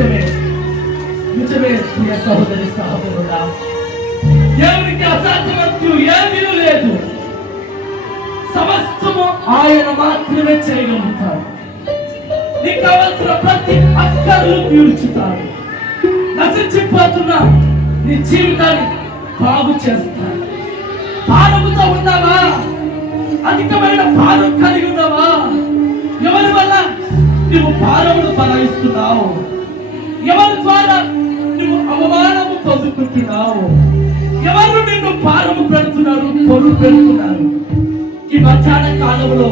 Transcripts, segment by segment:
నిజమే. నిజమే ప్రియ సహోదరి సహోదరుడా. దేవునికి అసాధ్యమంతు ఏమీ లేదు. సమస్తము ఆయన మాత్రమే చేయగలుగుతారు నీకు కావలసిన ప్రతి అక్కర్లు తీర్చుతారు నశించిపోతున్న నీ జీవితాన్ని బాగు చేస్తారు పాలముతో ఉన్నావా? అధికమైన భారం కలిగి ఉన్నావా? ఎవరి వల్ల నువ్వు భారమును బలాయిస్తున్నావు? ఎవరి ద్వారా నువ్వు అవమానము పొందుకుంటున్నావు? ఎవరు నిన్ను భారము పెడుతున్నారు పొరుగు పెడుతున్నారు? ఈ మధ్యాహ్న కాలంలో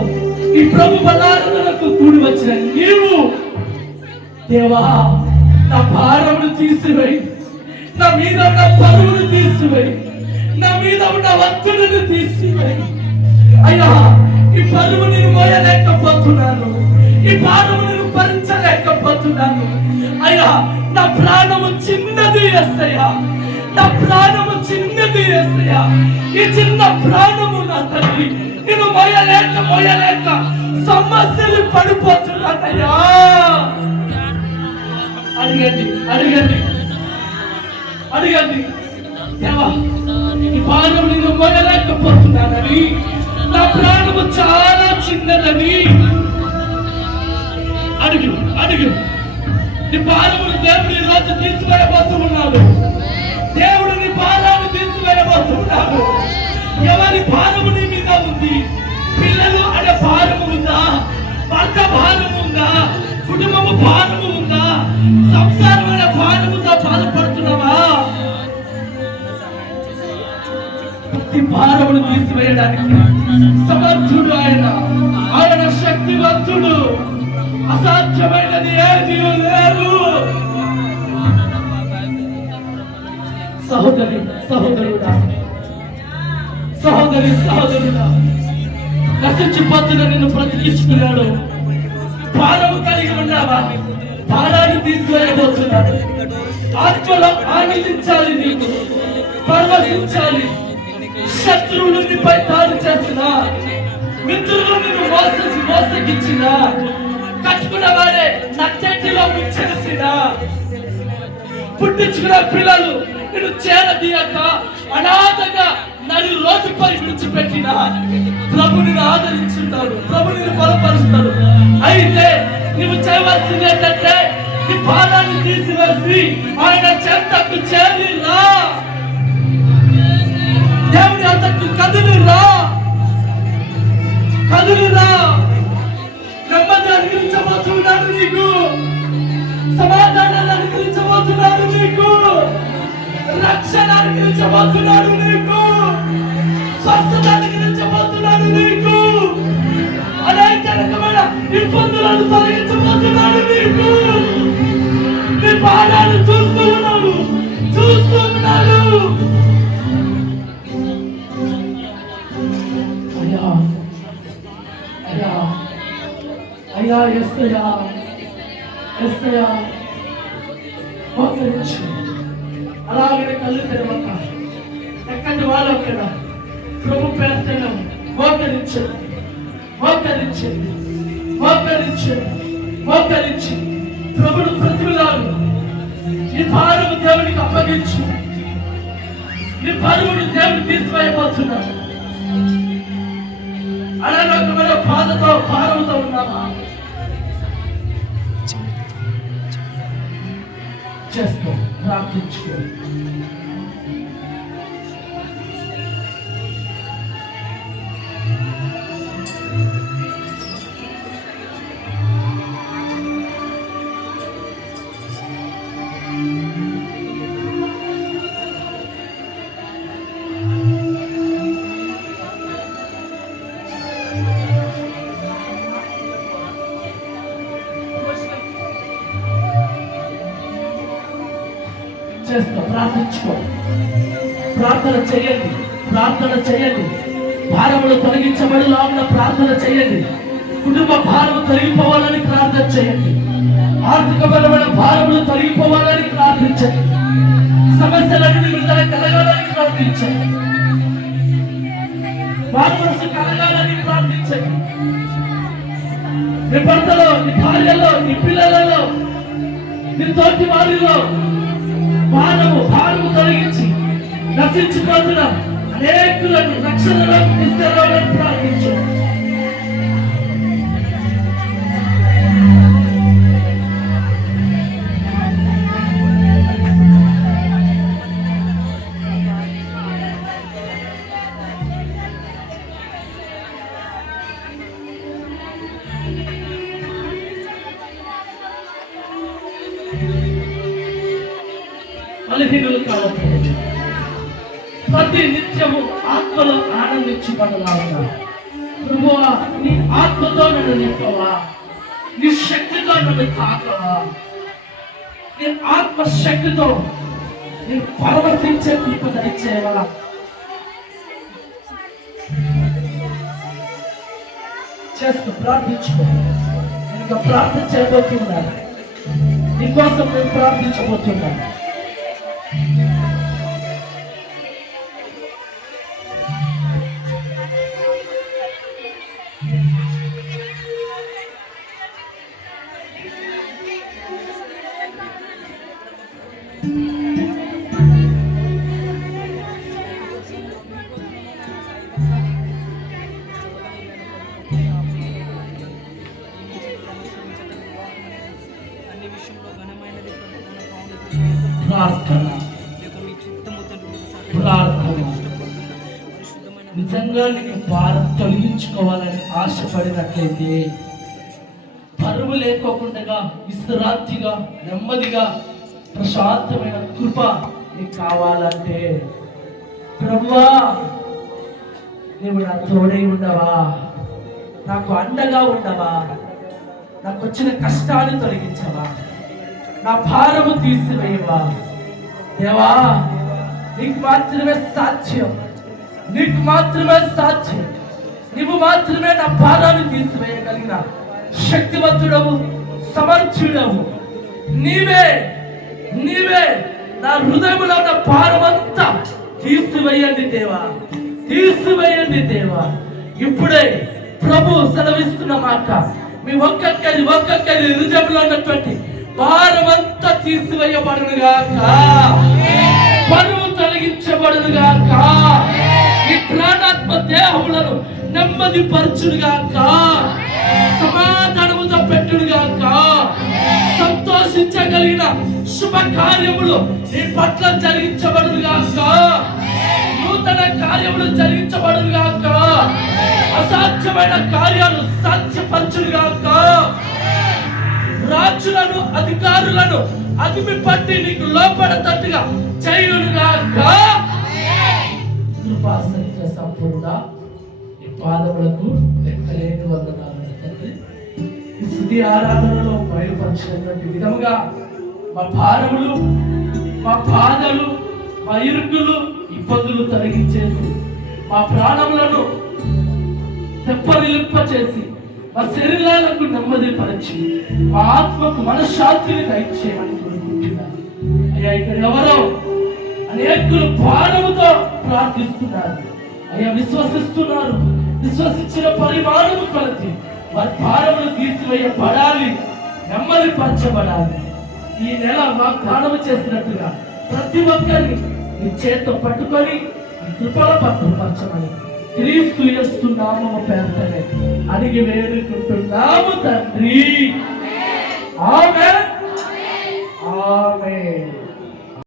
ఈ ప్రభు బలాలకు కూడి వచ్చిన నీవు దేవా నా భారమును తీసివేయి. నా మీద ఉన్న పరువును తీసివేయి. నా మీద ఉన్న ఒత్తిడిని తీసివేయి. అయ్యా ఈ పరువు నేను మోయలేకపోతున్నాను. ఈ భారము నేను భరించలేకపోతున్నాను. అయ్యా నా ప్రాణము చిన్నది ఎస్తయ్యా నా ప్రాణము చిన్నది ఎస్తయ్యా ఈ చిన్న ప్రాణము నా తల్లి. నేను మొయ్యలేక మొయ్యలేక సమస్యలు పడిపోతున్నానయ్యా. అడిగండి అడిగండి. అడిగండి. దేవా ఈ భారం నేను మొయ్యలేకపోతున్నానని నా ప్రాణము చాలా దాని భారము నీ మీద ఉంది. పిల్లలు అనే భారము ఉందా? భర్త భారము ఉందా? కుటుంబము భారము ఉందా? సంసారం అనే భారముతో బాధపడుతున్నావా? ప్రతి భారమును తీసివేయడానికి సమర్థుడు ఆయన. ఆయన శక్తివంతుడు. అసాధ్యమైనది ఏది లేదు. సహోదరి సహోదరుడా సహోదరి సహోదరుడా నశించిపోతున్న నిన్ను బ్రతికించుకున్నాడు. భారము కలిగి ఉన్నావా? భారాన్ని తీసుకువెళ్ళబోతున్నాడు ఆత్మలో ఆనందించాలి నీకు. పరవశించాలి. శత్రువులు నీపై దాడి చేసిన మిత్రులు నిన్ను మోసగి మోసగించిన. కట్టుకున్న వారే నచ్చేటిలో ముంచేసిన పుట్టించుకున్న పిల్లలు నిన్ను చేరదీయక అనాథగా నన్ను లోతుపై విడిచిపెట్టిన ప్రభుని నిన్ను ఆదరించుతాడు ప్రభు బలపరుస్తాడు. అయితే నువ్వు చేయవలసింది ఏంటంటే నీ పాదాన్ని తీసివేసి ఆయన చెంతకు చేరి అయ్యా అయ్యా ఎస్తయా ఎస్తయా మోకరించి అలాగే కళ్ళు తెరవక ఎక్కడి వాళ్ళు అక్కడ? ప్రభు పేరుతనం మోకరించండి మోకరించండి మోకరించండి మోకరించి ప్రభుడు ప్రతిలాడు ఈ భారము దేవునికి అప్పగించు. ఈ పరువును దేవుడు తీసివేయబోతున్నాడు. అనారోగ్యమైన బాధతో భారంతో ఉన్నామా? చేసుకో ప్రార్థించుకో. చేసుకో ప్రార్థించుకో. ప్రార్థన చేయండి. ప్రార్థన చేయండి. భారములు తొలగించబడిలాగిన ప్రార్థన చేయండి. కుటుంబ భారము తొలగిపోవాలని ప్రార్థన చేయండి. ఆర్థికపరమైన భారములు తొలగిపోవాలని ప్రార్థించండి. సమస్యలన్నీ విడుదల కలగాలని ప్రార్థించండి. వారసు కలగాలని ప్రార్థించండి. నీ భర్తలో నీ భార్యలో నీ పిల్లలలో నీ తోటి వారిలో భారము భారము తొలగించి నశించిపోతున్న అనేకులను రక్షణలోకి తీసుకురావాలని ప్రార్థించు బలహీనులు కావచ్చు ప్రతి నిత్యము ఆత్మలో ఆనందించి పడలాగా ప్రభువా నీ ఆత్మతో నన్ను నింపవా? నీ శక్తితో నన్ను తాకవా? నీ ఆత్మశక్తితో నేను పరవర్తించే దీప దయచేయవా చేస్తూ ప్రార్థించుకో. నేను ప్రార్థన చేయబోతున్నాను. నీకోసం నేను ప్రార్థించబోతున్నాను. ప్రార్థన. ప్రార్థన. నిజంగా నీకు భారం తొలగించుకోవాలని ఆశపడినట్లయితే పరువు లేకోకుండా విశ్రాంతిగా నెమ్మదిగా ప్రశాంతమైన కృప నీకు కావాలంటే. ప్రభువా నీవు నా తోడై ఉండవా? నాకు అండగా ఉండవా? నాకు వచ్చిన కష్టాలు తొలగించవా? నా భారము తీసివేయవా? దేవా నీకు మాత్రమే సాధ్యం. నీకు మాత్రమే సాధ్యం. నీవు మాత్రమే నా భారాన్ని తీసివేయగలిగిన శక్తివంతుడవు సమర్థుడవు. నీవే నీవే నా హృదయంలో ఉన్న భారమంతా తీసివేయండి దేవా తీసివేయండి దేవా. ఇప్పుడే ప్రభు సెలవిస్తున్న మాట మీ ఒక్కొక్కరి ఒక్కొక్కరి హృదయంలో ఉన్నటువంటి భారమంతా తీసివేయబడునుగాక. పరువు తొలగించబడునుగాక. ఈ ప్రాణాత్మ దేహములను నెమ్మది పరచునుగాక సమాధానముతో సమాధానం సంతోషించగలిగిన శుభ కార్యములు నీ పట్ల జరిగించబడును గాక. నూతన కార్యములు జరిగించబడును గాక. అసాధ్యమైన కార్యాలు సాధ్యపరచునుగాక రాజులను అధికారులను అదిమి పట్టి నీకు లోపడతట్టుగా చేయును గాక. సత్య సంపూర్ణ. ఈ పాదములకు లెక్కలేని వందనాలు తండ్రి. ఈ స్థుతి ఆరాధనలో బయలుపరిచినటువంటి విధముగా మా భారములు మా బాధలు మా ఇరుకులు ఇబ్బందులు తొలగించేసి మా ప్రాణములను తెప్పరిలింప చేసి మా శరీరాలకు నెమ్మది పరిచి మా ఆత్మకు మనశ్శాంతిని దయచేయమని కోరుకుంటున్నాను. అయ్యా ఇక్కడ ఎవరో అనేకులు భారముతో ప్రార్థిస్తున్నారు. అయ్యా విశ్వసిస్తున్నారు. విశ్వసించిన పరిమాణము కొలది. వారి భారములు తీసివేయబడాలి. నెమ్మది పరచబడాలి ఈ నెల వాగ్దానము చేసినట్టుగా ప్రతి ఒక్కరిని నీ చేత్తో పట్టుకొని కృపల పత్రపరచమని క్రీస్తు చేస్తున్నాము పేరుతనే అడిగి వేడుకుంటున్నాము తండ్రి. ఆమె ఆమె